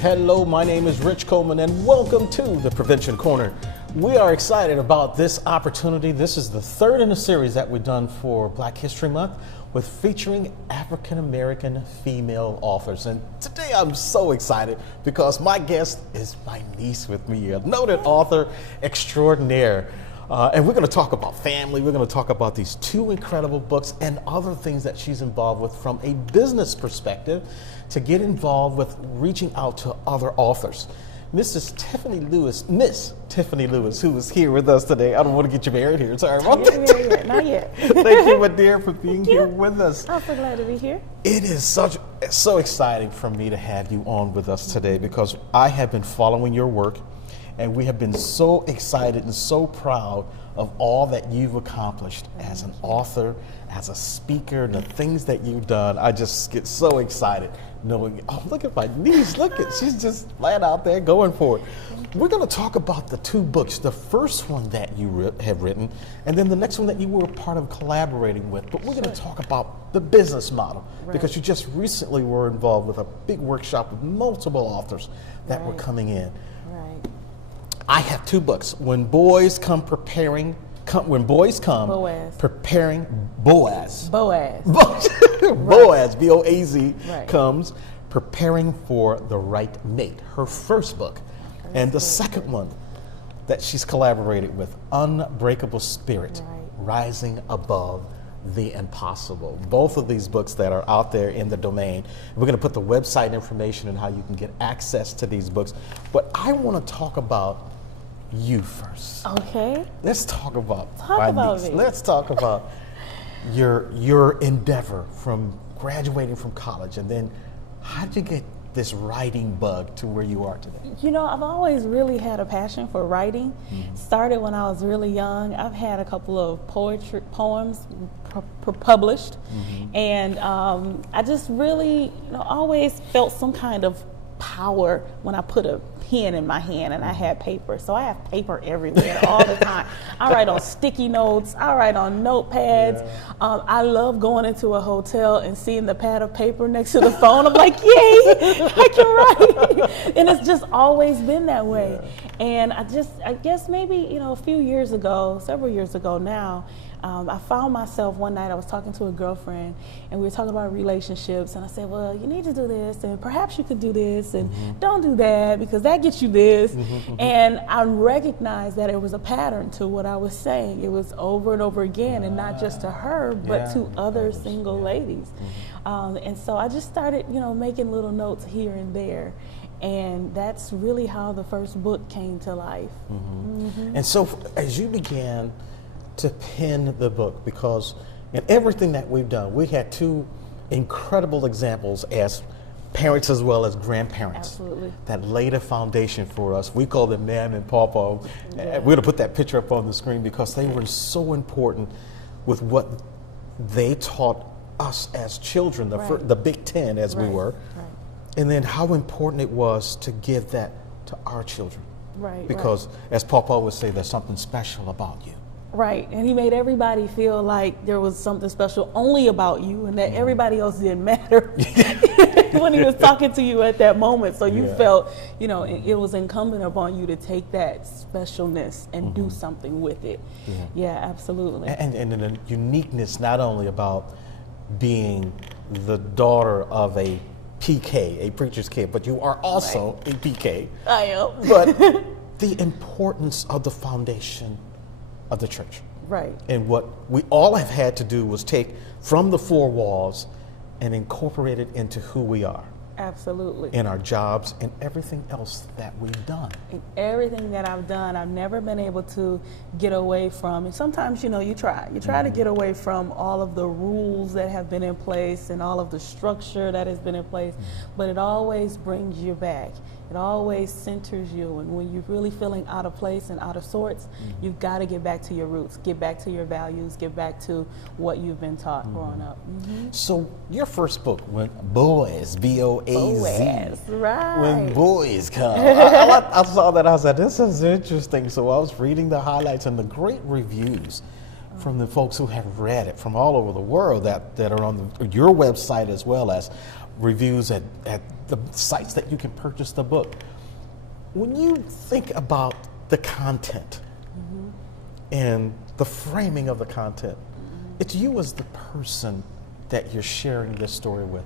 Hello, my name is Rich Coleman and welcome to the Prevention Corner. We are excited about this opportunity. This is the third in a series that we've done for Black History Month with featuring African American female authors. And today I'm so excited because my guest is my niece with me, a noted author extraordinaire. And we're going to talk about family. We're going to talk about these two incredible books and other things that she's involved with from a business perspective to get involved with reaching out to other authors. Miss Tiffanie Lewis, who is here with us today. I don't want to get you married here. Sorry about that. Not yet. Thank you, my dear, for being here with us. I'm so glad to be here. It is so exciting for me to have you on with us today because I have been following your work. And we have been so excited and so proud of all that you've accomplished as an author, as a speaker, and the things that you've done. I just get so excited knowing, oh, look at my niece, she's just flat out there going for it. We're going to talk about the two books, the first one that you have written, and then the next one that you were a part of collaborating with. But we're going to talk about the business model, because you just recently were involved with a big workshop with multiple authors that were coming in. I have two books. When Boaz Comes, preparing Boaz. Boaz, B-O-A-Z, comes, preparing for the right mate. Her first book. And the second one that she's collaborated with, Unbreakable Spirit, Rising Above the Impossible. Both of these books that are out there in the domain. We're going to put the website information and how you can get access to these books. But I want to talk about you first. Okay. Let's talk about me. Let's talk about your endeavor from graduating from college, and then how did you get this writing bug to where you are today? You know, I've always really had a passion for writing. Started when I was really young. I've had a couple of poems published, and I just really, always felt some kind of power when I put a pen in my hand and I had paper. So I have paper everywhere all the time. I write on sticky notes. I write on notepads. I love going into a hotel and seeing the pad of paper next to the phone. I'm like, yay, I can write. And it's just always been that way. And I guess maybe, several years ago now, I found myself one night, I was talking to a girlfriend and we were talking about relationships, and I said, well, you need to do this, and perhaps you could do this, and don't do that because that gets you this. And I recognized that it was a pattern to what I was saying. It was over and over again, and not just to her, but to other single ladies. And so I just started, making little notes here and there. And that's really how the first book came to life. And so as you began to pen the book, because in everything that we've done, we had two incredible examples as parents as well as grandparents that laid a foundation for us. We call them Nam and Pawpaw. We're going to put that picture up on the screen because they were so important with what they taught us as children, the Big Ten as we were, and then how important it was to give that to our children. Because as Pawpaw would say, there's something special about you. And he made everybody feel like there was something special only about you, and that everybody else didn't matter when he was talking to you at that moment. So you felt, it was incumbent upon you to take that specialness and do something with it. Absolutely. And the uniqueness, not only about being the daughter of a PK, a preacher's kid, but you are also a PK. I am. But the importance of the foundation of the church. And what we all have had to do was take from the four walls and incorporate it into who we are. Absolutely. In our jobs and everything else that we've done. In everything that I've done, I've never been able to get away from, and sometimes, you try to get away from all of the rules that have been in place and all of the structure that has been in place, but it always brings you back. It always centers you, and when you're really feeling out of place and out of sorts, you've got to get back to your roots, get back to your values, get back to what you've been taught growing up. So your first book, when Boaz, B-O-A-Z, When Boaz Comes, I saw that, I was like, this is interesting. So I was reading the highlights and the great reviews from the folks who have read it from all over the world that are on your website, as well as reviews at the sites that you can purchase the book. When you think about the content and the framing of the content, it's you as the person that you're sharing this story with.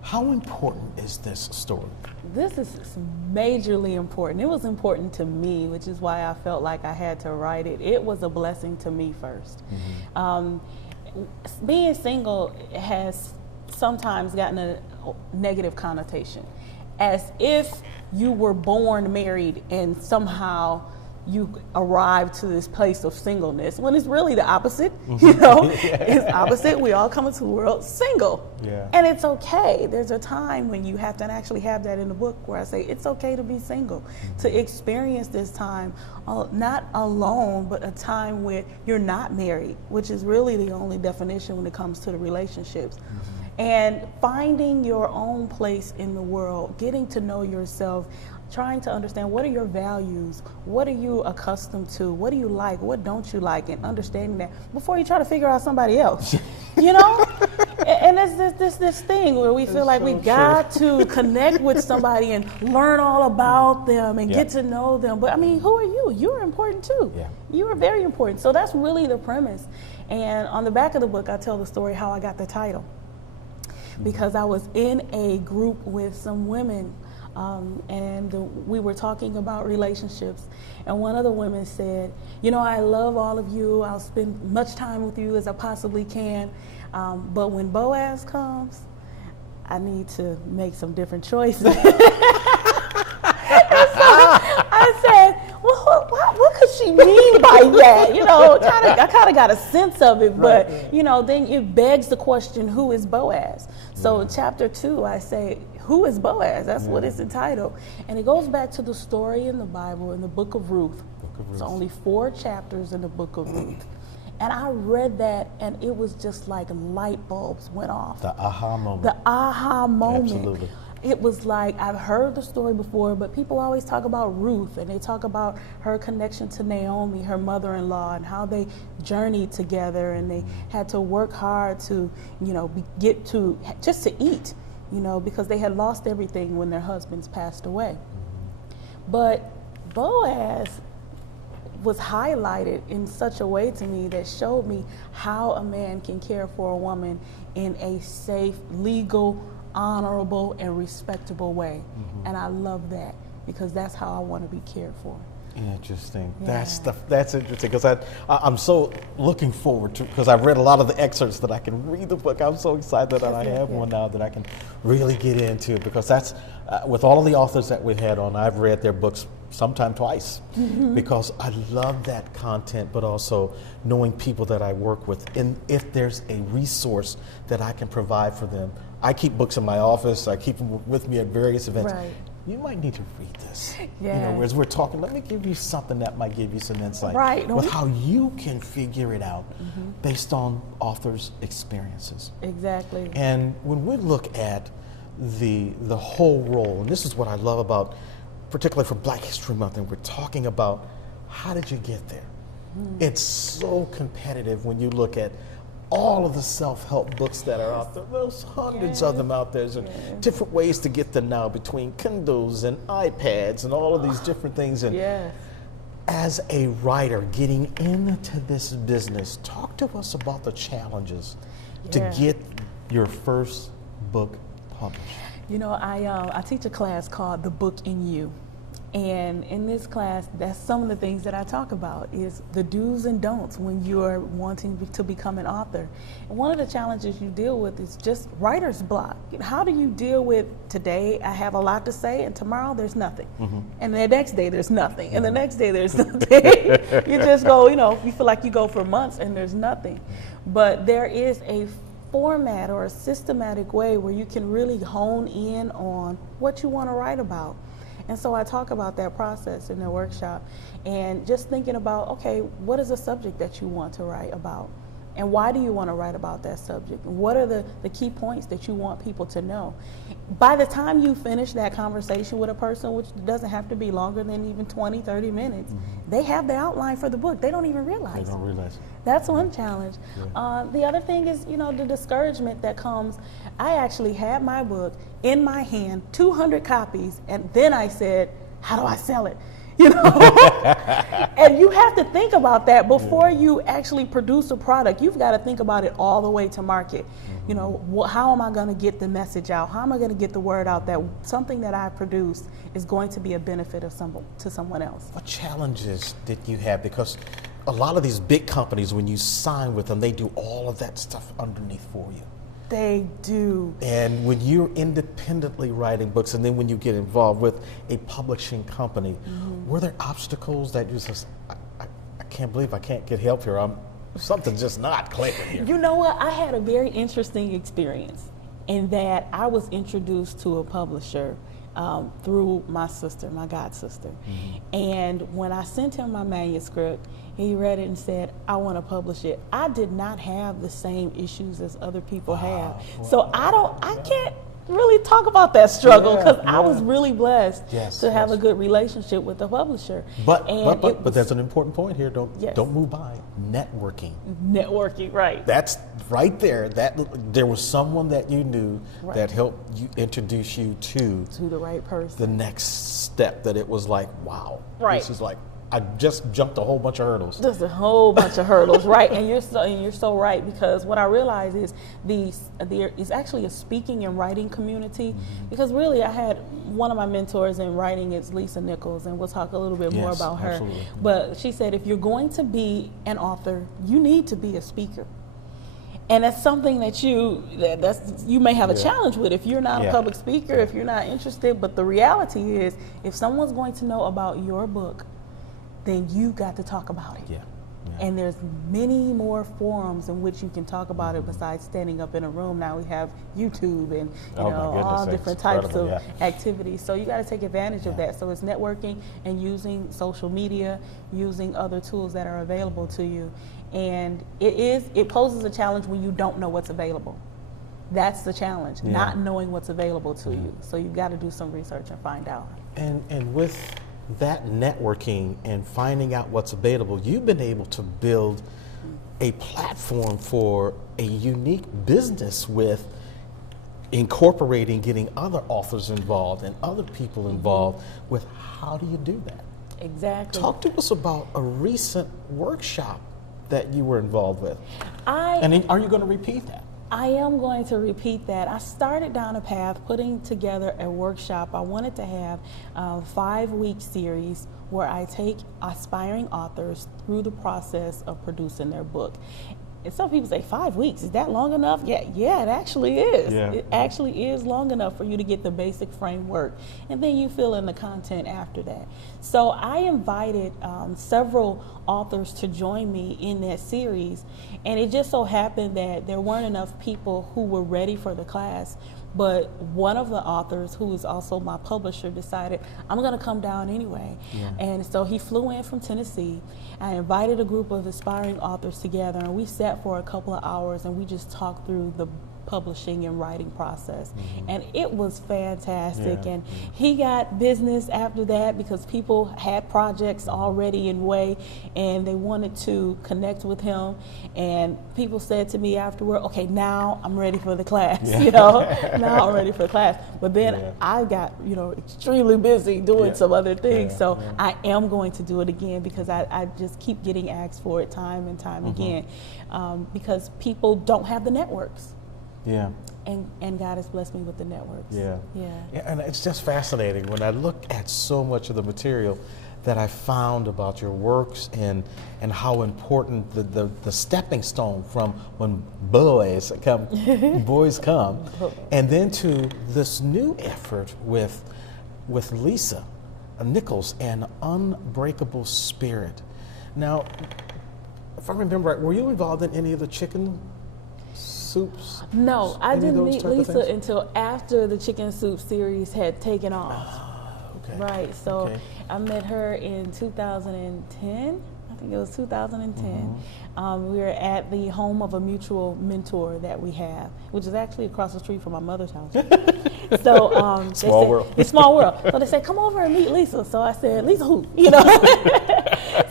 How important is this story? This is majorly important. It was important to me, which is why I felt like I had to write it. It was a blessing to me first. Being single has sometimes gotten a negative connotation, as if you were born married and somehow you arrive to this place of singleness, when it's really the opposite. It's opposite. We all come into the world single. And it's okay. There's a time when you have to, and I actually have that in the book, where I say it's okay to be single, to experience this time, not alone, but a time where you're not married, which is really the only definition when it comes to the relationships. And finding your own place in the world, getting to know yourself, trying to understand what are your values, what are you accustomed to, what do you like, what don't you like, and understanding that before you try to figure out somebody else, And it's this thing where we feel like we got to connect with somebody and learn all about them and get to know them. But I mean, who are you? You're important too. You are very important. So that's really the premise. And on the back of the book, I tell the story how I got the title. Because I was in a group with some women, and we were talking about relationships, and one of the women said, I love all of you, I'll spend much time with you as I possibly can, but when Boaz comes, I need to make some different choices. And so I said, well, what could she mean by that? I kind of got a sense of it, but then it begs the question, who is Boaz? So in chapter 2, I say, who is Boaz? That's what it's entitled. And it goes back to the story in the Bible, in the book of Ruth. It's only 4 chapters in the book of Ruth. And I read that, and it was just like light bulbs went off. The aha moment. The aha moment. Absolutely. It was like, I've heard the story before, but people always talk about Ruth, and they talk about her connection to Naomi, her mother-in-law, and how they journeyed together, and they had to work hard to, get to, just to eat, because they had lost everything when their husbands passed away. But Boaz was highlighted in such a way to me that showed me how a man can care for a woman in a safe, legal, honorable, and respectable way. And I love that, because that's how I want to be cared for. Interesting. That's interesting, because I'm so looking forward to, because I've read a lot of the excerpts that I can read the book. I'm so excited that I have one now that I can really get into it, because that's with all of the authors that we had on, I've read their books sometime twice, because I love that content, but also knowing people that I work with, and if there's a resource that I can provide for them. I keep books in my office. I keep them with me at various events. You might need to read this. As we're talking, let me give you something that might give you some insight with how you can figure it out based on authors' experiences. Exactly. And when we look at the whole role, and this is what I love about, particularly for Black History Month, and we're talking about how did you get there? It's so competitive when you look at all of the self-help books that are out there. There's hundreds of them out there. There's different ways to get them now, between Kindles and iPads and all of these different things. And as a writer getting into this business, talk to us about the challenges to get your first book published. I teach a class called The Book in You. And in this class, that's some of the things that I talk about, is the do's and don'ts when you're wanting to become an author. And one of the challenges you deal with is just writer's block. How do you deal with, today I have a lot to say, and tomorrow there's nothing. And the next day there's nothing, and the next day there's nothing. You just go, you feel like you go for months and there's nothing. But there is a format or a systematic way where you can really hone in on what you want to write about. And so I talk about that process in the workshop, and just thinking about, okay, what is a subject that you want to write about? And why do you want to write about that subject? What are the key points that you want people to know? By the time you finish that conversation with a person, which doesn't have to be longer than even 20, 30 minutes, they have the outline for the book. They don't even realize. They don't realize. That's one challenge. Yeah. The other thing is, the discouragement that comes. I actually had my book in my hand, 200 copies, and then I said, how do I sell it? And you have to think about that before you actually produce a product. You've got to think about it all the way to market. How am I going to get the message out? How am I going to get the word out that something that I produced is going to be a benefit to someone else? What challenges did you have? Because a lot of these big companies, when you sign with them, they do all of that stuff underneath for you. They do. And when you're independently writing books, and then when you get involved with a publishing company, were there obstacles that you just, I can't believe I can't get help here. Something's just not clicking here. You know what? I had a very interesting experience in that I was introduced to a publisher through my sister, my god sister. And when I sent him my manuscript, he read it and said, I want to publish it. I did not have the same issues as other people have. So I can't really talk about that struggle because I was really blessed to have a good relationship with the publisher. But there's an important point here. Don't move by. Networking, right. That's right there. There was someone that you knew that helped you introduce you to the right person. The next step that it was like, wow. Right. This is like, I just jumped a whole bunch of hurdles. Just a whole bunch of hurdles, right? And you're so right, because what I realize is there is actually a speaking and writing community. Because really, I had one of my mentors in writing is Lisa Nichols, and we'll talk a little bit more about her. Absolutely. But she said, if you're going to be an author, you need to be a speaker. And that's something that you may have a challenge with if you're not a public speaker, if you're not interested. But the reality is, if someone's going to know about your book, then you got to talk about it. And there's many more forums in which you can talk about it besides standing up in a room. Now we have YouTube and all different types of activities. So you got to take advantage of that. So it's networking and using social media, using other tools that are available to you. And it poses a challenge when you don't know what's available. That's the challenge, not knowing what's available to you. So you've got to do some research and find out. And with that networking and finding out what's available, you've been able to build a platform for a unique business with incorporating getting other authors involved and other people involved with how do you do that? Exactly. Talk to us about a recent workshop that you were involved with. And are you going to repeat that? I am going to repeat that. I started down a path putting together a workshop. I wanted to have a 5-week series where I take aspiring authors through the process of producing their book. And some people say 5 weeks, is that long enough? Yeah, it actually is. It actually is long enough for you to get the basic framework. And then you fill in the content after that. So I invited several authors to join me in that series. And it just so happened that there weren't enough people who were ready for the class. But one of the authors, who is also my publisher, decided, I'm going to come down anyway. And so he flew in from Tennessee. I invited a group of aspiring authors together, and we sat for a couple of hours, and we just talked through the publishing and writing process. And it was fantastic. And he got business after that because people had projects already in way, and they wanted to connect with him. And people said to me afterward, okay, now I'm ready for the class. Now I'm ready for the class. But then I got extremely busy doing some other things. So I am going to do it again because I just keep getting asked for it time and time again, because people don't have the networks. And God has blessed me with the networks. And it's just fascinating when I look at so much of the material that I found about your works and how important the stepping stone from when Boaz Come, and then to this new effort with Lisa Nichols and Unbreakable Spirit. Now, if I remember right, were you involved in any of the chicken soups? No, I didn't meet Lisa until after the chicken soup series had taken off. Right, so I met her in 2010. I think think it was 2010. We were at the home of a mutual mentor that we have, which is actually across the street from my mother's house. So small world. It's small world. So they said, come over and meet Lisa. So I said, Lisa who? You know.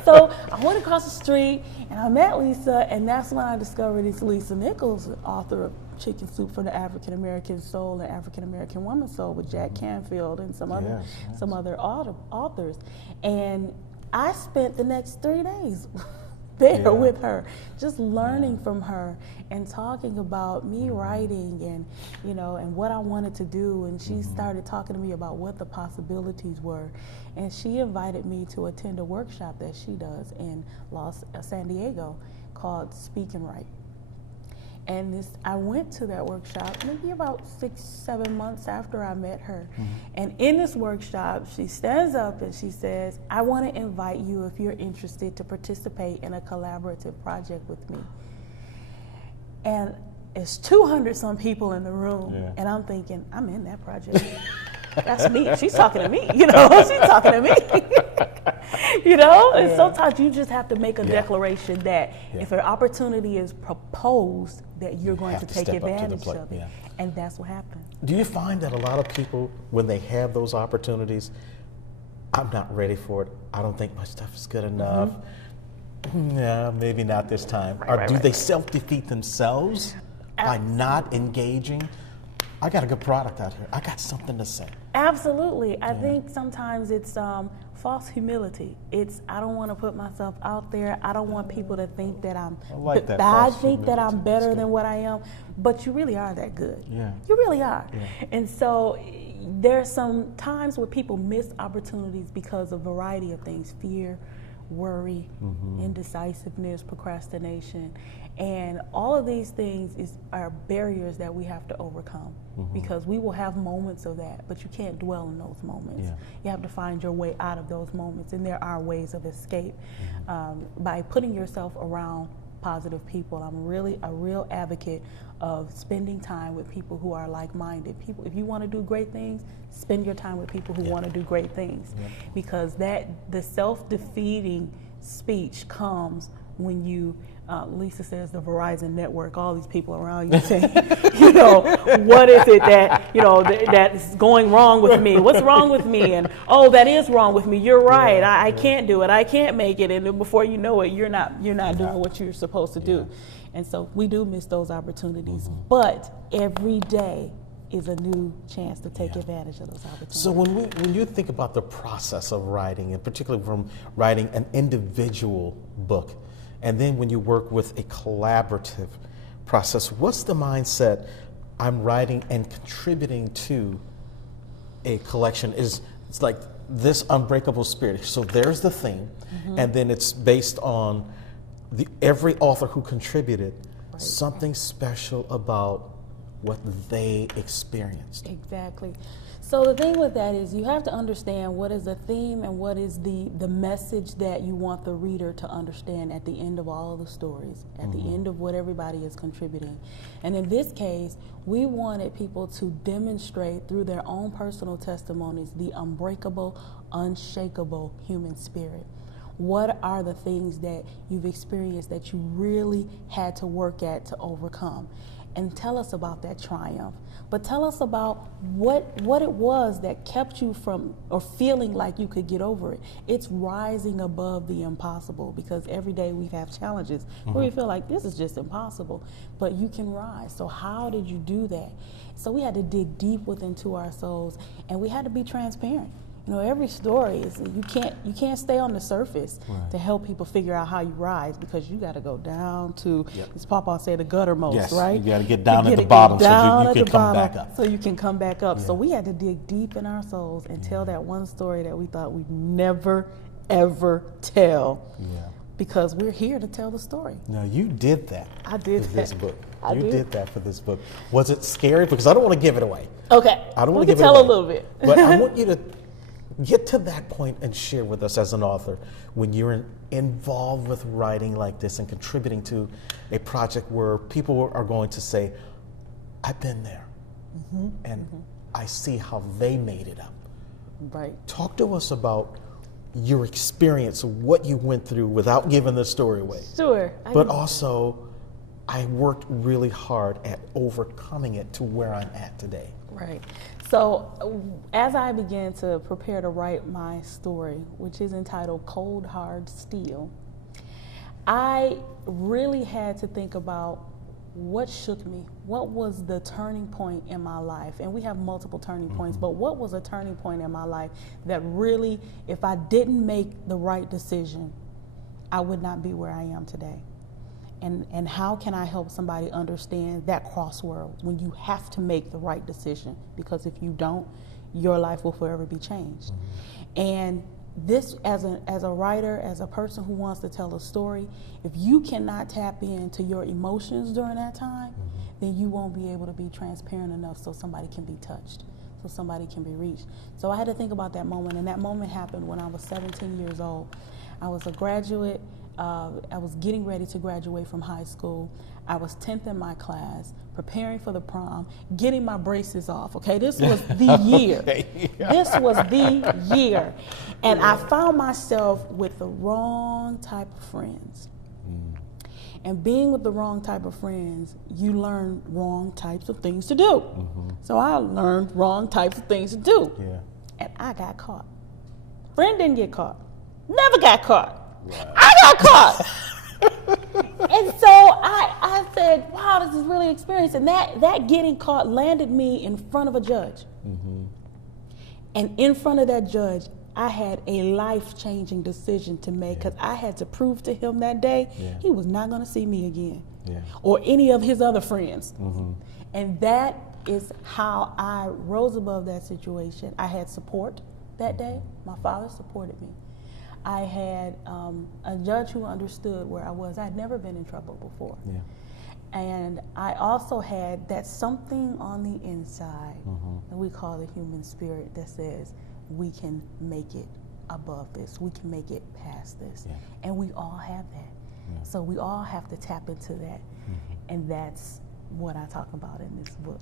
So I went across the street and I met Lisa, and that's when I discovered it's Lisa Nichols, author of Chicken Soup for the African American Soul and African American Woman's Soul with Jack Canfield and some other authors. And I spent the next 3 days there with her, just learning from her and talking about me writing and, you know, and what I wanted to do. And she started talking to me about what the possibilities were. And she invited me to attend a workshop that she does in San Diego called Speak and Write. And I went to that workshop maybe about 6-7 months after I met her. And in this workshop, she stands up and she says, I want to invite you, if you're interested, to participate in a collaborative project with me. And it's 200 some people in the room. And I'm thinking, I'm in that project. That's me. She's talking to me. You know, she's talking to me. You know, and sometimes you just have to make a declaration that if an opportunity is proposed, that you're going to take advantage of it. And that's what happened. Do you find that a lot of people, when they have those opportunities, I'm not ready for it, I don't think my stuff is good enough, yeah, maybe not this time, or do they self-defeat themselves by not engaging? I got a good product out here. I got something to say. Absolutely. I think sometimes it's false humility. It's, I don't want to put myself out there. I don't want people to think that I'm better than what I am. But you really are that good. You really are. And so there's some times where people miss opportunities because of a variety of things: fear, worry, indecisiveness, procrastination. And all of these things are barriers that we have to overcome, because we will have moments of that, but you can't dwell in those moments. You have to find your way out of those moments, and there are ways of escape by putting yourself around positive people. I'm really a real advocate of spending time with people who are like-minded. People, if you want to do great things, spend your time with people who want to do great things, because the self-defeating speech comes when you, Lisa says, the Verizon network, all these people around you saying, you know, what is it that, you know, that's going wrong with me? What's wrong with me? And, oh, that is wrong with me. You're right. I can't do it. I can't make it. And then before you know it, you're not doing what you're supposed to do. And so we do miss those opportunities. But every day is a new chance to take advantage of those opportunities. So when you think about the process of writing, and particularly from writing an individual book, and then when you work with a collaborative process, what's the mindset? I'm writing and contributing to a collection. It's like this Unbreakable Spirit. So there's the theme, and then it's based on every author who contributed something special about what they experienced. Exactly. So the thing with that is you have to understand what is the theme and what is the message that you want the reader to understand at the end of all of the stories, at the end of what everybody is contributing. And in this case, we wanted people to demonstrate through their own personal testimonies the unbreakable, unshakable human spirit. What are the things that you've experienced that you really had to work at to overcome? And tell us about that triumph. But tell us about what it was that kept you from, or feeling like you could get over it. It's rising above the impossible, because every day we have challenges where we feel like this is just impossible, but you can rise. So how did you do that? So we had to dig deep within to our souls, and we had to be transparent. You know, every story is, you can't stay on the surface to help people figure out how you rise, because you got to go down to, as Papa said, the guttermost, right? You got to get down at the bottom so you can come back up. So you can come back up. So we had to dig deep in our souls and tell that one story that we thought we'd never, ever tell. Because we're here to tell the story. Now, you did that. I did for this book. You did that for this book. Was it scary? Because I don't want to give it away. Okay. I don't want to give it away. We can tell a little bit. But I want you to get to that point and share with us as an author when you're involved with writing like this and contributing to a project where people are going to say, I've been there, and I see how they made it up. Right. Talk to us about your experience of what you went through without giving the story away. Sure. But also, I worked really hard at overcoming it to where I'm at today. Right. So as I began to prepare to write my story, which is entitled Cold Hard Steel, I really had to think about what shook me. What was the turning point in my life? And we have multiple turning points, but what was a turning point in my life that really, if I didn't make the right decision, I would not be where I am today? And how can I help somebody understand that crossroad when you have to make the right decision? Because if you don't, your life will forever be changed. And this, as a writer, as a person who wants to tell a story, if you cannot tap into your emotions during that time, then you won't be able to be transparent enough so somebody can be touched, so somebody can be reached. So I had to think about that moment, and that moment happened when I was 17 years old. I was a graduate. I was getting ready to graduate from high school. I was 10th in my class, preparing for the prom, getting my braces off. Okay, this was the year. This was the year. And I found myself with the wrong type of friends. And being with the wrong type of friends, you learn wrong types of things to do. So I learned wrong types of things to do. And I got caught. Friend didn't get caught. Never got caught. Wow. I got caught. And so I said, wow, this is really experiencing. And that getting caught landed me in front of a judge. And in front of that judge, I had a life-changing decision to make, because I had to prove to him that day he was not going to see me again, or any of his other friends. And that is how I rose above that situation. I had support that day. My father supported me. I had a judge who understood where I was. I had never been in trouble before. And I also had that something on the inside, and we call the human spirit, that says we can make it above this. We can make it past this. And we all have that. So we all have to tap into that. And that's what I talk about in this book.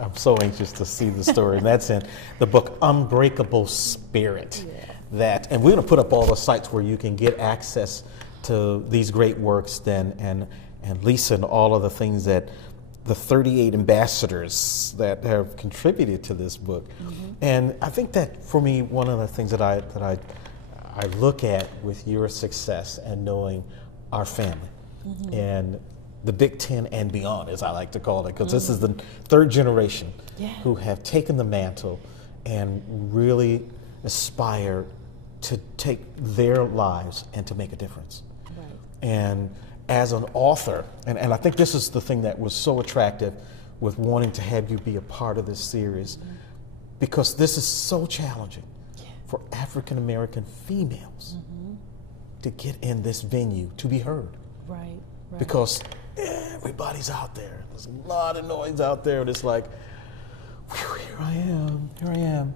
I'm so anxious to see the story. And that's in the book Unbreakable Spirit. And we're going to put up all the sites where you can get access to these great works and Lisa and all of the things that the 38 ambassadors that have contributed to this book. And I think that for me, one of the things that I look at with your success and knowing our family and the Big Ten and beyond, as I like to call it, because this is the third generation who have taken the mantle and really aspire to take their lives and to make a difference. And as an author, and I think this is the thing that was so attractive with wanting to have you be a part of this series, because this is so challenging for African American females to get in this venue, to be heard. Because everybody's out there. There's a lot of noise out there, and it's like, here I am.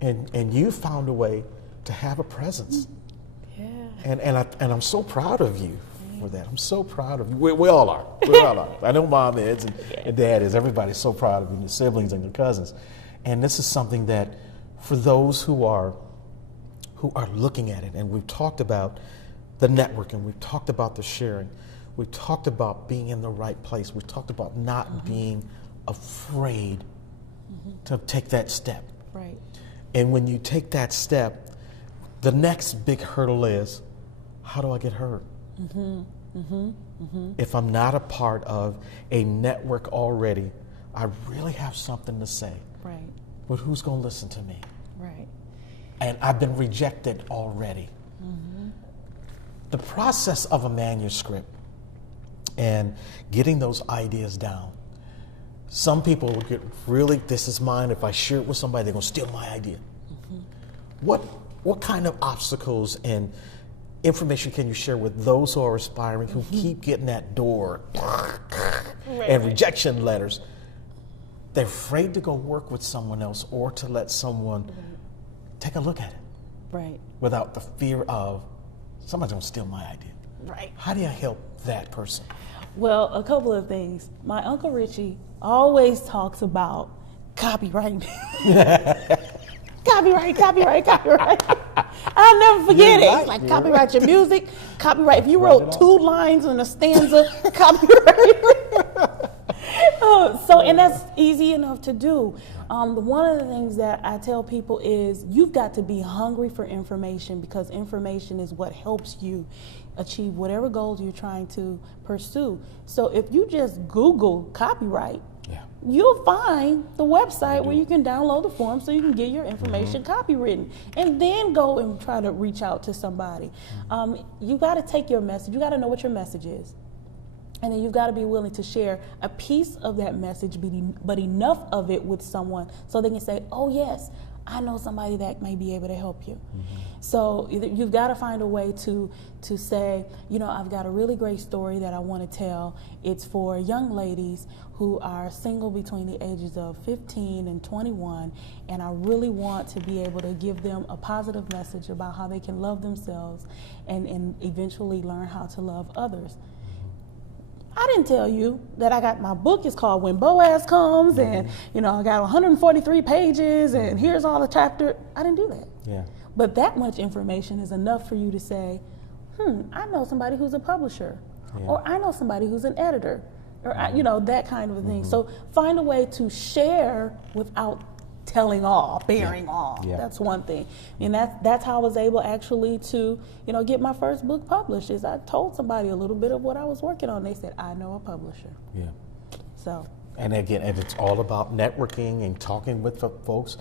And you found a way to have a presence. And I'm so proud of you for that. I'm so proud of you. We all are. We all are. I know mom is and dad is. Everybody's so proud of you, your siblings and your cousins. And this is something that for those who are looking at it, and we've talked about the networking, we've talked about the sharing, we've talked about being in the right place, we've talked about not being afraid to take that step. And when you take that step, the next big hurdle is, how do I get heard? If I'm not a part of a network already, I really have something to say. But who's going to listen to me? And I've been rejected already. The process of a manuscript and getting those ideas down, some people will get really, this is mine. If I share it with somebody, they're going to steal my idea. What kind of obstacles and information can you share with those who are aspiring, who keep getting that door and rejection letters? They're afraid to go work with someone else or to let someone take a look at it without the fear of somebody's going to steal my idea. How do you help that person? Well, a couple of things. My Uncle Richie always talks about copywriting. Copyright, copyright, copyright. I'll never forget it. It's like copyright your music, copyright. If you wrote 2 lines in a stanza, copyright. And that's easy enough to do. One of the things that I tell people is you've got to be hungry for information, because information is what helps you achieve whatever goals you're trying to pursue. So if you just Google copyright, you'll find the website where you can download the form so you can get your information copywritten, and then go and try to reach out to somebody. You got to take your message. You got to know what your message is. And then you've got to be willing to share a piece of that message, but enough of it with someone so they can say, oh yes, I know somebody that may be able to help you. So you've got to find a way to say, I've got a really great story that I want to tell. It's for young ladies who are single between the ages of 15 and 21, and I really want to be able to give them a positive message about how they can love themselves and eventually learn how to love others. I didn't tell you that my book is called When Boaz Comes, and I got 143 pages, and here's all the chapter. I didn't do that. Yeah. But that much information is enough for you to say, I know somebody who's a publisher, or I know somebody who's an editor, or that kind of a thing. So find a way to share without telling all, bearing all. That's one thing. And that's how I was able actually to, get my first book published, is I told somebody a little bit of what I was working on. They said, I know a publisher. Yeah. So. And again, it's all about networking and talking with folks,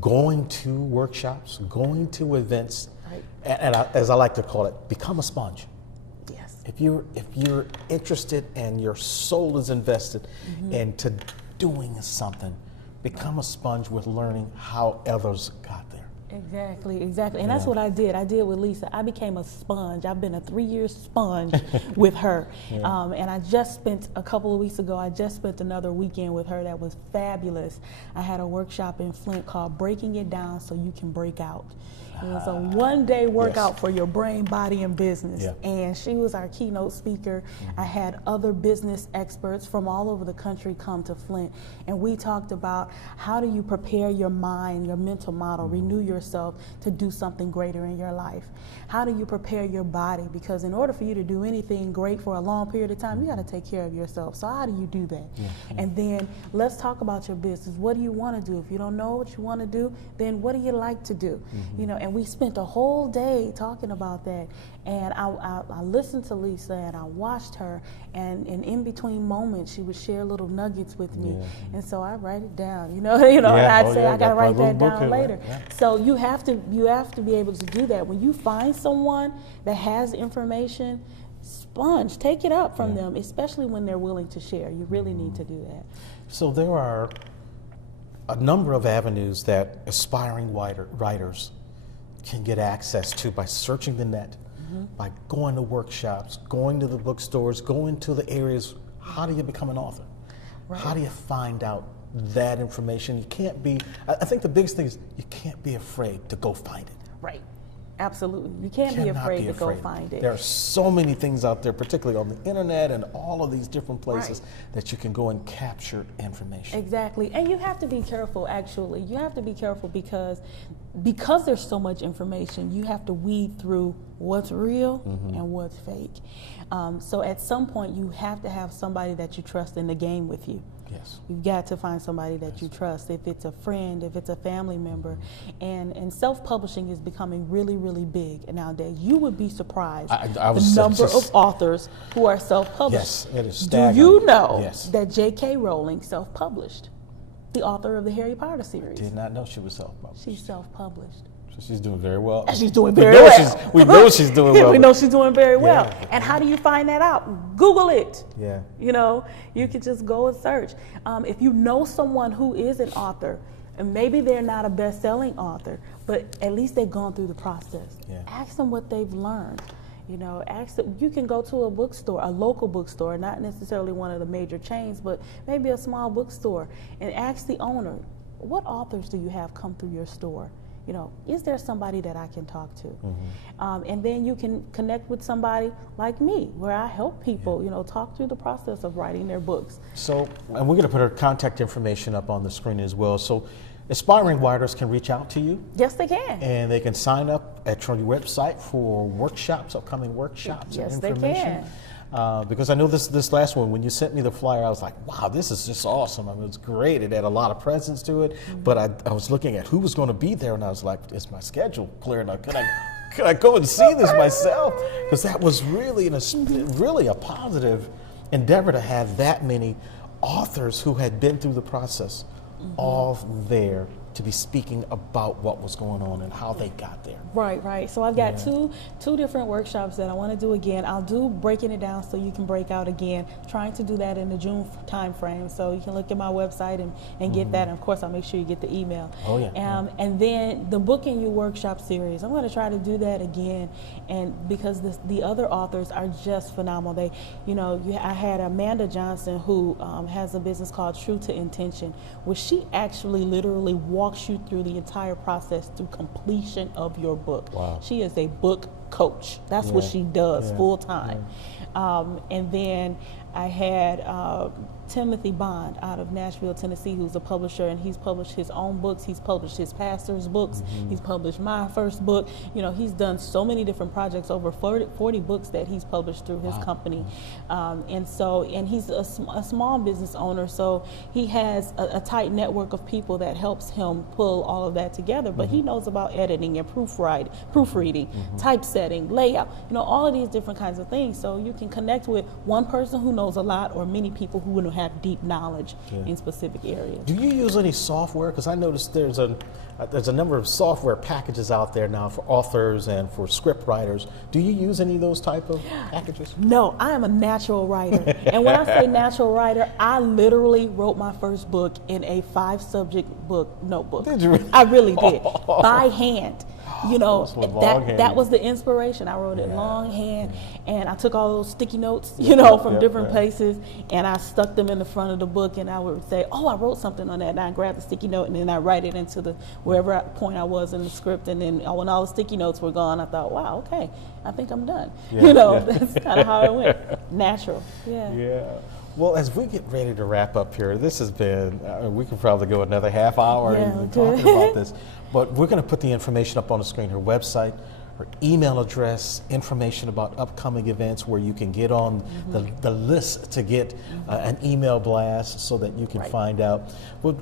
going to workshops, going to events, and as I like to call it, become a sponge. Yes. If you're interested and your soul is invested into doing something, become a sponge with learning how others got there. Exactly. And that's what I did. I did with Lisa. I became a sponge. I've been a 3-year sponge with her. And I just spent, a couple of weeks ago, another weekend with her that was fabulous. I had a workshop in Flint called Breaking It Down So You Can Break Out. It was a 1-day workout for your brain, body, and business. And she was our keynote speaker. I had other business experts from all over the country come to Flint. And we talked about how do you prepare your mind, your mental model, renew yourself to do something greater in your life. How do you prepare your body? Because in order for you to do anything great for a long period of time, you got to take care of yourself. So how do you do that? And then let's talk about your business. What do you want to do? If you don't know what you want to do, then what do you like to do? And we spent a whole day talking about that. And I listened to Lisa and I watched her, and in between moments she would share little nuggets with me. And so I write it down, and I'd say I gotta write that down later. So you have to be able to do that. When you find someone that has information, sponge, take it up from them, especially when they're willing to share. You really need to do that. So there are a number of avenues that aspiring writers can get access to by searching the net, by going to workshops, going to the bookstores, going to the areas. How do you become an author? How do you find out that information? You can't be, I think the biggest thing is you can't be afraid to go find it. Right. Absolutely. You can't be afraid to go find it. There are so many things out there, particularly on the internet and all of these different places that you can go and capture information. Exactly. And you have to be careful, actually. You have to be careful because there's so much information, you have to weed through what's real and what's fake. So at some point, you have to have somebody that you trust in the game with you. Yes. You've got to find somebody that you trust, if it's a friend, if it's a family member. And self-publishing is becoming really, really big nowadays. You would be surprised the number of authors who are self-published. Yes, it is staggering. Do you know that J.K. Rowling self-published? The author of the Harry Potter series. Did not know she was self-published. She's self-published. So she's doing very well. And she's doing very well. We know she's doing well. We know she's doing very well. And how do you find that out? Google it. Yeah. You can just go and search. If you know someone who is an author, and maybe they're not a best-selling author, but at least they've gone through the process. Ask them what they've learned. Ask them. You can go to a bookstore, a local bookstore, not necessarily one of the major chains, but maybe a small bookstore, and ask the owner, what authors do you have come through your store? Is there somebody that I can talk to? And then you can connect with somebody like me, where I help people, talk through the process of writing their books. So, and we're going to put our contact information up on the screen as well. So aspiring writers can reach out to you. Yes, they can. And they can sign up at your website for workshops, upcoming workshops, Yes, and they information. can. Because I know this last one, when you sent me the flyer, I was like, wow, this is just awesome. I mean, it's great. It had a lot of presence to it. But I was looking at who was going to be there, and I was like, is my schedule clear enough? Could I go and see this myself? Because that was really really a positive endeavor to have that many authors who had been through the process all there to be speaking about what was going on and how they got there. Right. So I've got two different workshops that I want to do again. I'll do breaking it down so you can break out again. Trying to do that in the June time frame. So you can look at my website and get that. And of course, I'll make sure you get the email. Oh yeah. And then the Booking You workshop series. I'm going to try to do that again. And because the other authors are just phenomenal. I had Amanda Johnson who has a business called True to Intention, where she actually literally walks you through the entire process through completion of your book. Wow. She is a book coach. That's what she does full time. And then I had Timothy Bond out of Nashville, Tennessee, who's a publisher, and he's published his own books. He's published his pastor's books. He's published my first book. He's done so many different projects, over 40 books that he's published through his company. And he's a small business owner, so he has a tight network of people that helps him pull all of that together. But he knows about editing and proofreading, typesetting, layout, all of these different kinds of things. So you can connect with one person who knows a lot, or many people who would have deep knowledge in specific areas. Do you use any software? Because I noticed there's a number of software packages out there now for authors and for script writers. Do you use any of those type of packages? No, I am a natural writer. And when I say natural writer, I literally wrote my first book in a 5-subject book notebook. Did you really? I really did, by hand. That That was the inspiration. I wrote it longhand, and I took all those sticky notes, from different places, and I stuck them in the front of the book, and I would say, oh, I wrote something on that, and I grabbed the sticky note, and then I write it into wherever point I was in the script, and then when all the sticky notes were gone, I thought, wow, okay, I think I'm done. That's kind of how it went. Natural. Yeah. Well, as we get ready to wrap up here, this has been, we could probably go another half hour talking about this, but we're going to put the information up on the screen, her website, her email address, information about upcoming events where you can get on the list to get an email blast so that you can find out. But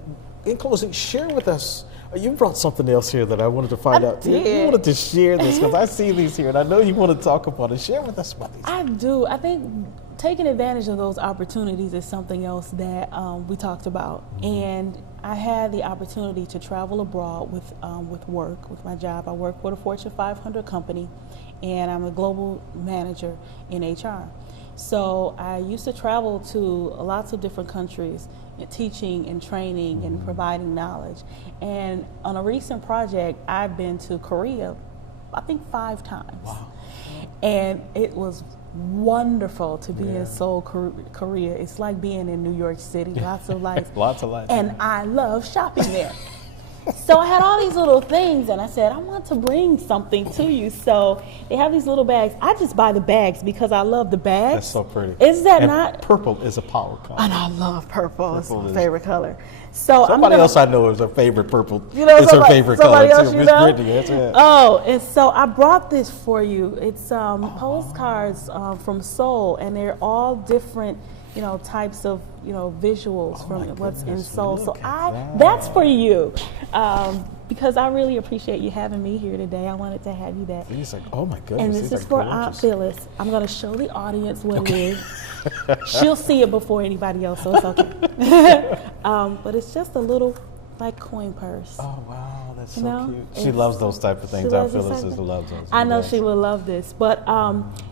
in closing, share with us, you brought something else here that I wanted to find out. You wanted to share this because I see these here and I know you want to talk about it. Share with us about these. I do. I think taking advantage of those opportunities is something else that we talked about. And I had the opportunity to travel abroad with work, with my job. I work with a Fortune 500 company, and I'm a global manager in HR. So I used to travel to lots of different countries, teaching and training and providing knowledge. And on a recent project, I've been to Korea, I think 5 times. Wow. And it was wonderful to be in Seoul, Korea. It's like being in New York City, lots of life. Lots of life. And I love shopping there. So I had all these little things, and I said, I want to bring something to you. So they have these little bags. I just buy the bags because I love the bags. That's so pretty. Is that and not? Purple is a power color. And I love purple. It's my is- favorite color. So Somebody else I know is her favorite purple. it's her favorite color too. Miss know? Brittany, that's it. Oh, and so I brought this for you. It's postcards from Seoul, and they're all different, types of, visuals from what's in Seoul. So that's for you, because I really appreciate you having me here today. I wanted to have you that. He's like, oh my goodness. And this these is are for gorgeous. Aunt Phyllis. I'm going to show the audience what it is. She'll see it before anybody else, so it's okay. But it's just a little, coin purse. Oh wow, that's You so know, cute. She loves those type of things. Aunt Phyllis loves those. I know she will love this, but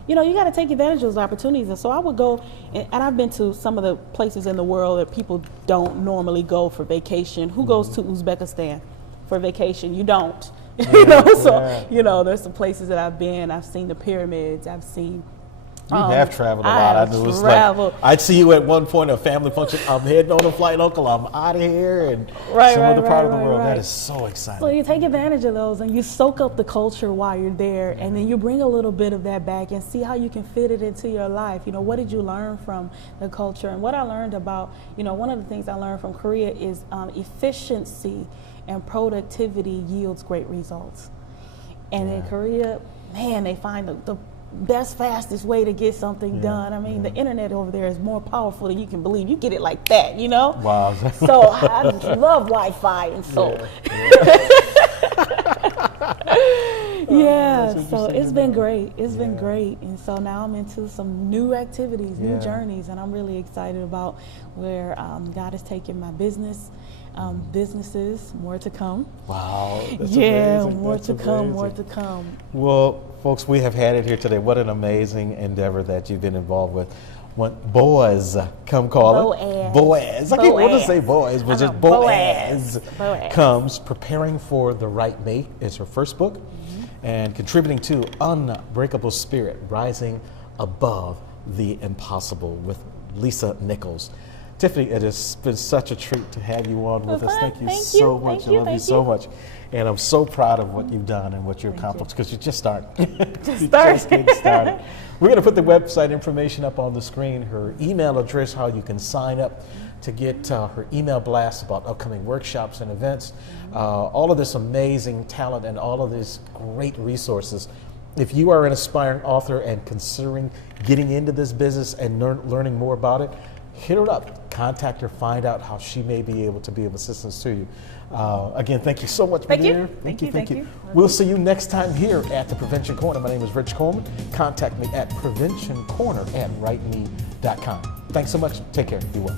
you got to take advantage of those opportunities. And so I would go, and I've been to some of the places in the world that people don't normally go for vacation. Who goes to Uzbekistan for vacation? You don't. There's some places that I've been. I've seen the pyramids. I've seen. You have traveled a lot. I knew it was like, I'd see you at one point at a family function. I'm heading on a flight, Uncle. I'm out of here, and some other part of the world. That is so exciting. So you take advantage of those, and you soak up the culture while you're there, and then you bring a little bit of that back and see how you can fit it into your life. What did you learn from the culture? And what I learned about, one of the things I learned from Korea is efficiency and productivity yields great results. And in Korea, man, they find the best, fastest way to get something done. I mean, the internet over there is more powerful than you can believe. You get it like that, you know? Wow. So I just love Wi-Fi, and so so it's been great. It's been great. And so now I'm into some new activities, new journeys, and I'm really excited about where God is taking my businesses. More to come. Wow. That's amazing. More to come. Well, folks, we have had it here today. What an amazing endeavor that you've been involved with. When Boaz, come call it. Boaz. I can't want to say Boaz, but just Boaz comes, preparing for the right mate. It's her first book, and contributing to Unbreakable Spirit, Rising Above the Impossible with Lisa Nichols. Tiffanie, it has been such a treat to have you on with us. Thank you so much. I love you so much. And I'm so proud of what you've done and what you accomplished, because you're just starting. Just getting started. We're going to put the website information up on the screen, her email address, how you can sign up to get her email blasts about upcoming workshops and events, all of this amazing talent and all of these great resources. If you are an aspiring author and considering getting into this business and learning more about it, hit her up, contact her, find out how she may be able to be of assistance to you. Again, thank you so much for being here. Thank you. We'll see you next time here at the Prevention Corner. My name is Rich Coleman. Contact me at preventioncorner@writeme.com. Thanks so much. Take care. Be well.